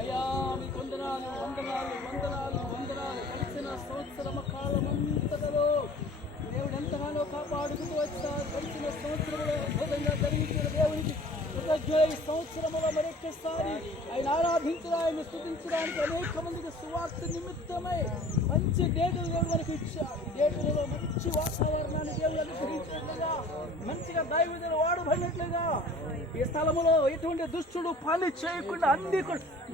అయ్యా మీకు వందనాలు వందనాలు వందనాలు వందనాలు. గడిచిన సంవత్సరం కాలమంతటలో దేవుడు ఎంతగానో కాపాడుతూ వచ్చారు. గడిచిన సంవత్సరంలో అద్భుతంగా జరిగించిన దేవునికి ఈ సంవత్సరంలో మరొక్కసారి ఆయన ఆరాధించడానికి స్తుతించడానికి అనేక మందికి సువార్త నిమిత్తమై మంచి డేటులు దేవుడు మనకు ఇచ్చాడు. డేటులలో మంచి వాతావరణాన్ని దేవుడు అనుగ్రహించినట్లుగా మంచిగా దైవజనులు వాడబడినట్లుగా ఈ స్థలములో ఎటువంటి దుష్టుడు పని చేయకుండా అన్ని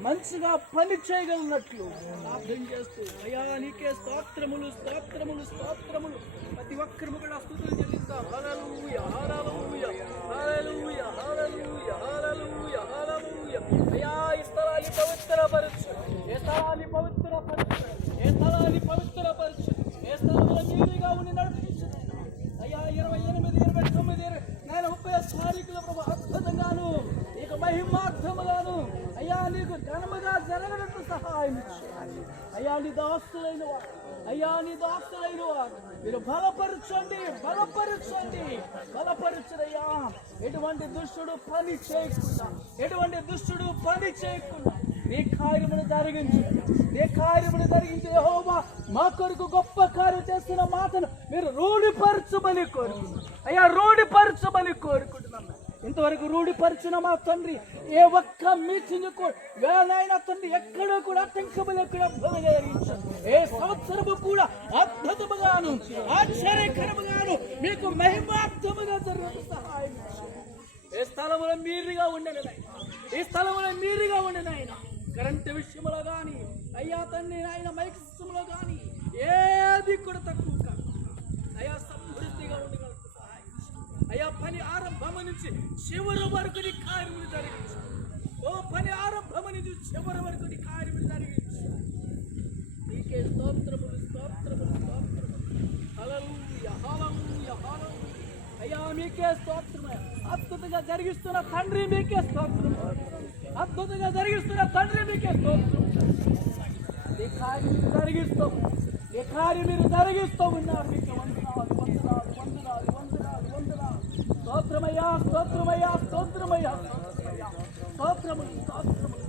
మంచిగా పని చేయగలిగినట్లు ప్రార్థన చేస్తూ అయ్యా నీకే స్తోత్రములు స్తోత్రములు స్తోత్రములు. ప్రతి ఒక్కరు కూడా స్తుతులు చెల్లిస్తాం. హల్లెలూయా హల్లెలూయా హల్లెలూయా హల్లెలూయా హల్లెలూయా హల్లెలూయా. అయ్యా ఈ స్థలాన్ని పవిత్రపరచు, ఏ స్థలాన్ని పవిత్రపరచు, ఏ స్థలాన్ని పవిత్రపరచు, ఏ స్థలంలో నీరుగా ఉండి నడిపించు. అయ్యా 28, 29, 30 తారీఖుల ప్రభు అద్భుతంగాను నీకు మహిమార్థముగాను అయ్యా నీకు ఘనముగా జరగనట్టు సహాయం ఇచ్చాను. అయ్యా నీ దాస్తులైన వారు, అయ్యా నీ దాస్తులైన వారు మీరు బలపరచండి బలపరచండి బలపరచరయ్యా. ఎటువంటి దుష్టుడు పని చేయకుండా, ఎటువంటి దుష్టుడు పని చేయకుండా నీ కార్యమును జరిగించు, నీ కార్యమును జరిగించే యెహోవా మా కొరకు గొప్ప కార్యం చేస్తున్న మాటను మీరు రూఢిపరచమని కోరుకుంటున్నాను. అయ్యా రూఢిపరచమని కోరుకుంటున్నాను. ఇంతవరకు రూఢిపరిచిన మా తండ్రి ఏ ఒక్క మీటింగ్ కూడా తండ్రి ఎక్కడో కూడా ఆటంకములు ఎక్కడ జరిగించారు. ఏ సంవత్సరము కూడా అద్భుతముగాను ఆశ్చర్యకరముగాను మీకు మహిమార్థముగా జరుగుతూ సహాయం ఇచ్చారు. ఏ స్థలములో మీరుగా ఉండను నాయన, ఈ స్థలములో మీరుగా ఉండను ఆయన. కరెంటు విషయంలో కానీ అయ్యా తండ్రి ఆయన మైక్ సిస్టంలో కానీ ఏది కూడా తక్కువ కాదు. అయ్యా సమృద్ధిగా ఉండగలరు సహాయం. అయ్యా పని ఆరంభం నుంచి చివరి వరకు నీ కార్యములు జరిగించు. ఓ పని ఆరంభం నుంచి చివరి వరకు నీ కార్యములు జరిగించు. నీకే స్తోత్రములు స్తోత్రములు స్తోత్రములు. హల్లెలూయా హల్లెలూయా హల్లెలూయా. అయ్యా మీకే స్తోత్రము. అద్భుతంగా జరిగిస్తున్న తండ్రి మీకే స్తోత్రము. అద్భుతంగా జరిగిస్తున్న తండ్రి మీకే స్తోత్రం. ఈ కార్యం మీరు జరిగిస్తాం, ఈ కార్యం మీరు జరిగిస్తూ ఉన్నారు. మీకు వందనాలు వందనాలు వందనాలు వందనాలు వందనాలు. స్తోత్రమయ్యా స్తోత్రమయ్యా స్తోత్రమయ్యా స్తోత్రమయ్యా స్తోత్రములు స్తోత్రములు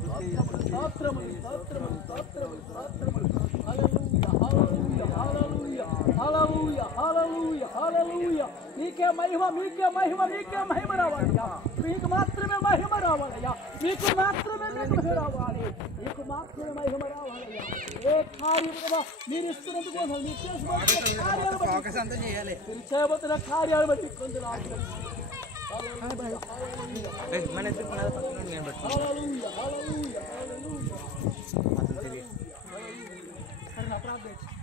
స్తోత్రములు స్తోత్రములు స్తోత్రములు స్తోత్రములు. హల్లెలూయా హల్లెలూయా హల్లెలూయా హల్లెలూయా హల్లెలూయా హల్లెలూయా. నీకే మహిమ మీకే మహిమ మీకే మహిమ రావాలయ్యా. మీకు మాత్రమే మహిమ రావాలయ్యా. మీకు మాత్రమే మహిమ రావాలి. మీకు మాత్రమే మహిమ రావాలయ్యా. ఏ కార్యము మీరు ఇస్తున్నందుకు కోసం మీరు చేయబోతున్న కార్యాలు బట్టి కొందరు ప్రార్థన